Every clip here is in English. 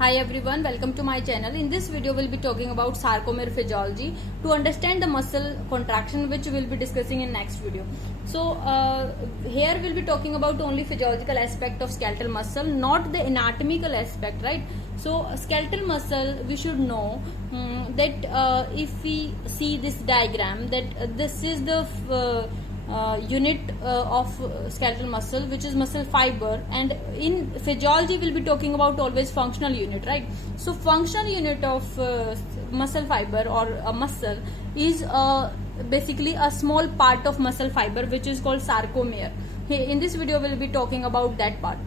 Hi everyone, welcome to my channel. In this video we'll be talking about sarcomere physiology to understand the muscle contraction, which we'll be discussing in next video. So here we'll be talking about only physiological aspect of skeletal muscle, not the anatomical aspect, right? So skeletal muscle, we should know that if we see this diagram, that this is the unit of skeletal muscle, which is muscle fiber, and in physiology we'll be talking about always functional unit, right? So functional unit of muscle fiber or a muscle is basically a small part of muscle fiber which is called sarcomere. In this video we'll be talking about that part.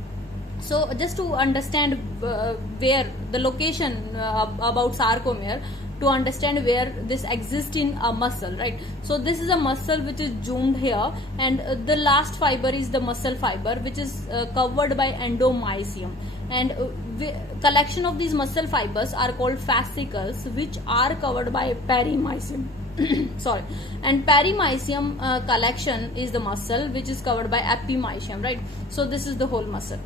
So just to understand where the location about sarcomere, to understand where this exists in a muscle, right? So this is a muscle which is zoomed here, and the last fiber is the muscle fiber, which is covered by endomysium, and collection of these muscle fibers are called fascicles, which are covered by perimysium. Sorry, and perimysium collection is the muscle which is covered by epimysium, right? So this is the whole muscle.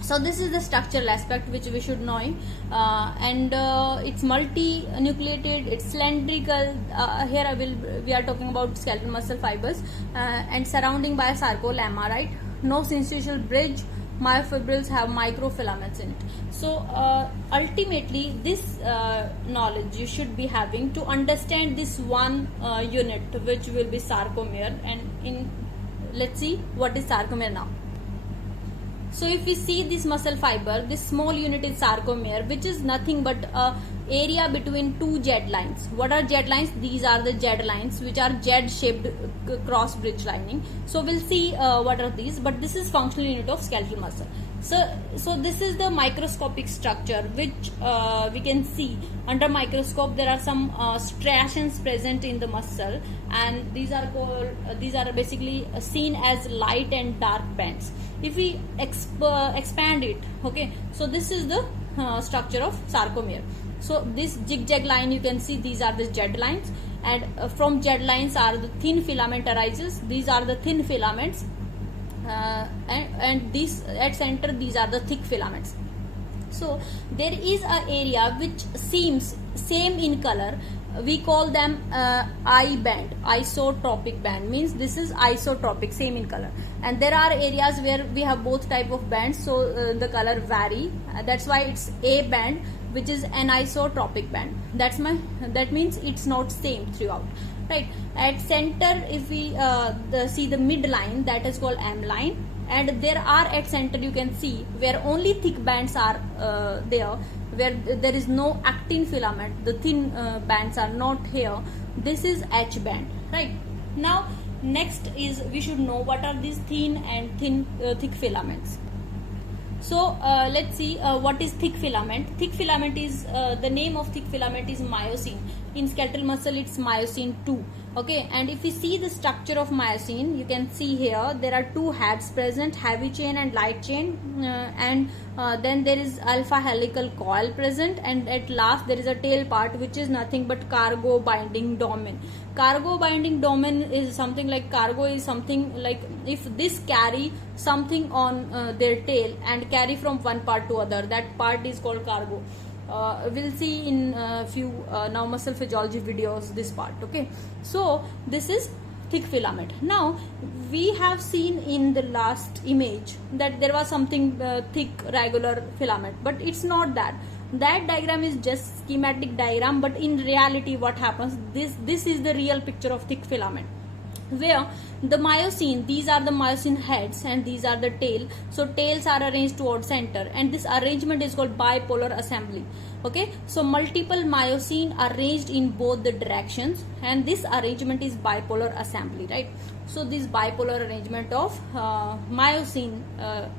So this is the structural aspect which we should know, and it's multi-nucleated, it's cylindrical. Here we are talking about skeletal muscle fibers, and surrounding by a sarcolemma, right? No syncytial bridge. Myofibrils have microfilaments in it. So ultimately this knowledge you should be having to understand this one unit, which will be sarcomere. And let's see what is sarcomere now. So if we see this muscle fiber, this small unit is sarcomere, which is nothing but area between two Z lines. What are Z lines? These are the Z lines, which are Z-shaped cross bridge lining. So we'll see what are these, but this is functional unit of skeletal muscle. So this is the microscopic structure which we can see under microscope. There are some striations present in the muscle, and these are basically seen as light and dark bands. If we expand it, okay, so this is the structure of sarcomere. So this zigzag line, you can see these are the Z lines, and from Z lines are the thin filament arises. These are the thin filaments, and these at center, these are the thick filaments. So there is an area which seems same in color. We call them I band, isotropic band, means this is isotropic, same in color. And there are areas where we have both type of bands, so the color vary. That's why it's A band, which is anisotropic band. That means it's not same throughout, right? At center, if we see the midline, that is called M line. And there are at center, you can see where only thick bands are there, where there is no actin filament, the thin bands are not here. This is H band, right? Now next is we should know what are these thin and thick filaments. So let's see what is thick filament. Thick filament is the name of thick filament is myosin. In skeletal muscle it's myosin 2. Okay, and if we see the structure of myosin, you can see here there are two heads present, heavy chain and light chain, and then there is alpha helical coil present, and at last there is a tail part which is nothing but cargo binding domain. Cargo binding domain is something like, cargo is something like if this carry something on their tail and carry from one part to other, that part is called cargo. We'll see in few now muscle physiology videos this part. Okay, so this is thick filament. Now we have seen in the last image that there was something thick regular filament, but it's not that. That diagram is just schematic diagram, but in reality what happens, this is the real picture of thick filament, where the myosin, these are the myosin heads and these are the tail. So tails are arranged towards center, and this arrangement is called bipolar assembly. Okay, so multiple myosin arranged in both the directions, and this arrangement is bipolar assembly, right? So this bipolar arrangement of myosin,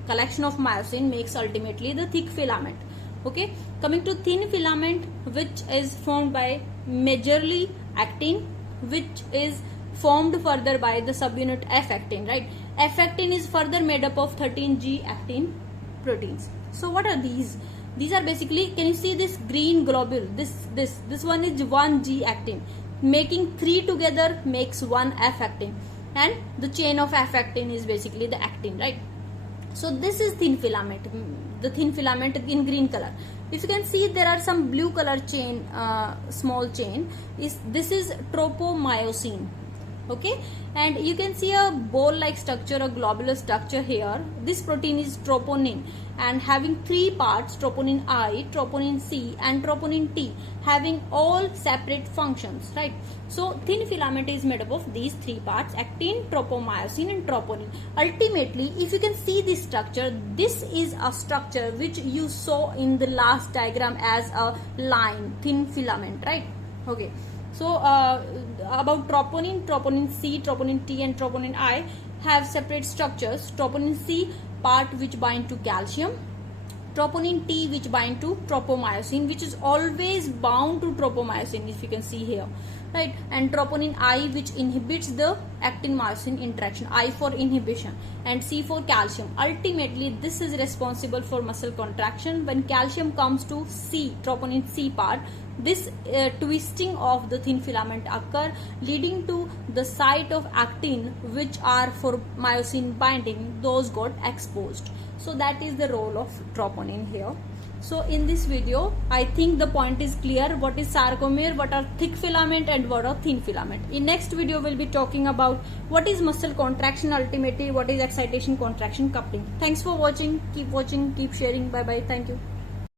collection of myosin, makes ultimately the thick filament. Okay, coming to thin filament, which is formed by majorly actin, which is formed further by the subunit F-actin, right? F-actin is further made up of 13G actin proteins. So what are these? These are basically, can you see this green globule? This one is 1G actin. Making 3 together makes 1 F-actin, and the chain of F-actin is basically the actin, right? So this is thin filament, the thin filament in green color. If you can see, there are some blue color chain, small chain. This is tropomyosin. Okay, and you can see a ball like structure, a globular structure here. This protein is troponin and having three parts: troponin I, troponin C and troponin T, having all separate functions, right? So thin filament is made up of these three parts: actin, tropomyosin and troponin. Ultimately, if you can see this structure, this is a structure which you saw in the last diagram as a line, thin filament, right? Okay. So about troponin, troponin C, troponin T and troponin I have separate structures. Troponin C part which bind to calcium, troponin T which bind to tropomyosin, which is always bound to tropomyosin, if you can see here, right? And troponin I which inhibits the actin myosin interaction, I for inhibition and C for calcium. Ultimately, this is responsible for muscle contraction. When calcium comes to C, troponin C part, this twisting of the thin filament occur, leading to the site of actin which are for myosin binding, those got exposed. So that is the role of troponin here. So in this video, I think the point is clear. What is sarcomere, what are thick filament and what are thin filament. In next video, we'll be talking about what is muscle contraction, ultimately what is excitation contraction coupling. Thanks for watching. Keep watching, keep sharing. Bye bye. Thank you.